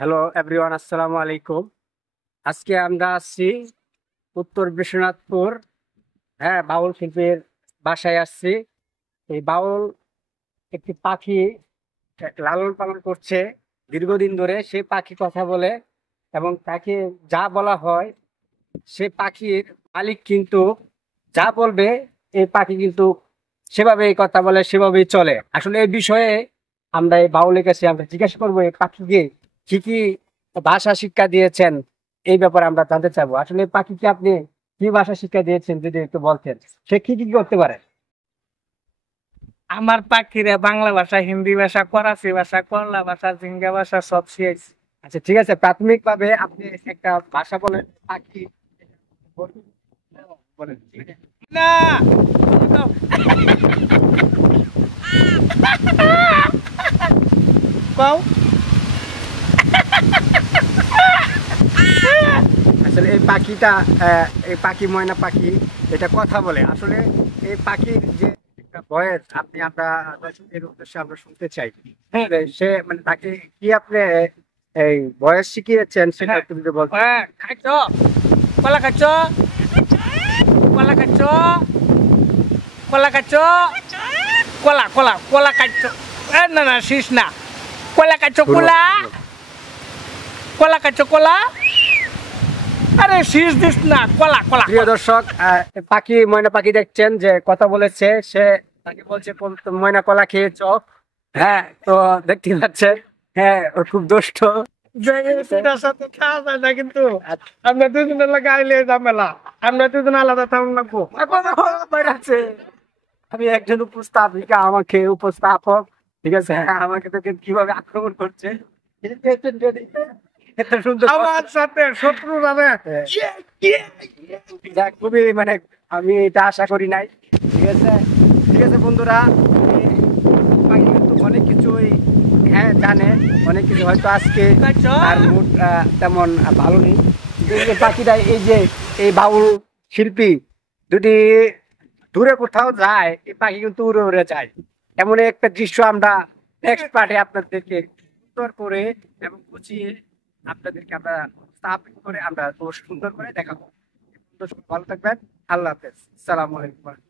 Hello everyone, আসসালামু আলাইকুম। আজকে আমরা আসছি উত্তর বিশ্বনাথপুর। হ্যাঁ, বাউল শিল্পীর বাসায় আসছি। এই বাউল একটি পাখি লালন পালন করছে দীর্ঘদিন ধরে। সে পাখি কথা বলে এবং তাকে যা বলা হয়, সে পাখির মালিক কিন্তু যা বলবে এই পাখি কিন্তু সেভাবেই কথা বলে, সেভাবেই চলে। আসলে এই বিষয়ে আমরা এই বাউলের কাছে আমরা জিজ্ঞাসা করবো এই পাখিকে কি কি ভাষা শিক্ষা দিয়েছেন। এই ব্যাপারে আমরা জানতে চাবো, আসলে এই পাখিকে আপনি কি ভাষা শিক্ষা দিয়েছেন যদি একটু বলতেন। সে কি কি করতে পারে? আমার পাখিরে বাংলা ভাষা, হিন্দি ভাষা, করাচি ভাষা, করলা ভাষা, জিঙ্গা ভাষা সব শিখাইছি। আচ্ছা, ঠিক আছে, প্রাথমিক ভাবে আপনি একটা ভাষা বলেন পাখি বলেন। না, কও। আসলে এই পাখিটা এই পাখি ময়না পাখি এটা কথা বলে। আসলে এই পাখির যে একটা ভয়েস আমরা দর্শকদের উদ্দেশ্যে আমরা শুনতে চাই। হ্যাঁ, সে মানে তাকে কি আপনি এই ভয়েস শিখিয়েছেন সেটা একটু যদি বলতেন। খাইছো কলা, খাইছো কলা, খাইছো কলা, খাইছো কলা, কলা কলা খাইছো। না না, শীষ না। কলা খাইছো, কলা কলা খাইছো, কলা। আরে শীষ দিস না, কলা কলা। প্রিয় দর্শক, পাখি ময়না পাখি দেখছেন যে কথা বলেছে। সে তাকে বলছে ময়না কলা খেয়েছ। হ্যাঁ, তো দেখতে পাচ্ছেন। হ্যাঁ, ও খুব দুষ্ট। এটার সাথে খাওয়া যায় না, কিন্তু আমরা দুজনের লাগে আইলে ঝামেলা। আমরা দুজন আলাদা থাকুন লাগবো। আছে, আমি একজন উপস্থাপিকা, আমাকে উপস্থাপক, ঠিক আছে, আমাকে তোকে কিভাবে আক্রমণ করছে এত সুন্দর আমার সাথে শত্রু যাবে। যাক, খুবই মানে আমি এটা আশা করি নাই। ঠিক আছে, ঠিক আছে বন্ধুরা, পাখি কিন্তু অনেক কিছুই হ্যাঁ জানে, অনেক কিছু হয়তো আজকে তার মুড তেমন ভালো নেই। কিন্তু এই যে পাখিটা, এই যে এই বাউল শিল্পী যদি দূরে কোথাও যায়, এই পাখি কিন্তু উড়ে উড়ে যায়। এমন একটা দৃশ্য আমরা নেক্সট পার্টে আপনাদেরকে সুন্দর করে এবং গুছিয়ে আপনাদেরকে আমরা স্থাপিত করে আমরা সুন্দর করে দেখাবো। ভালো থাকবেন। আল্লাহ হাফেজ। সালাম আলাইকুম।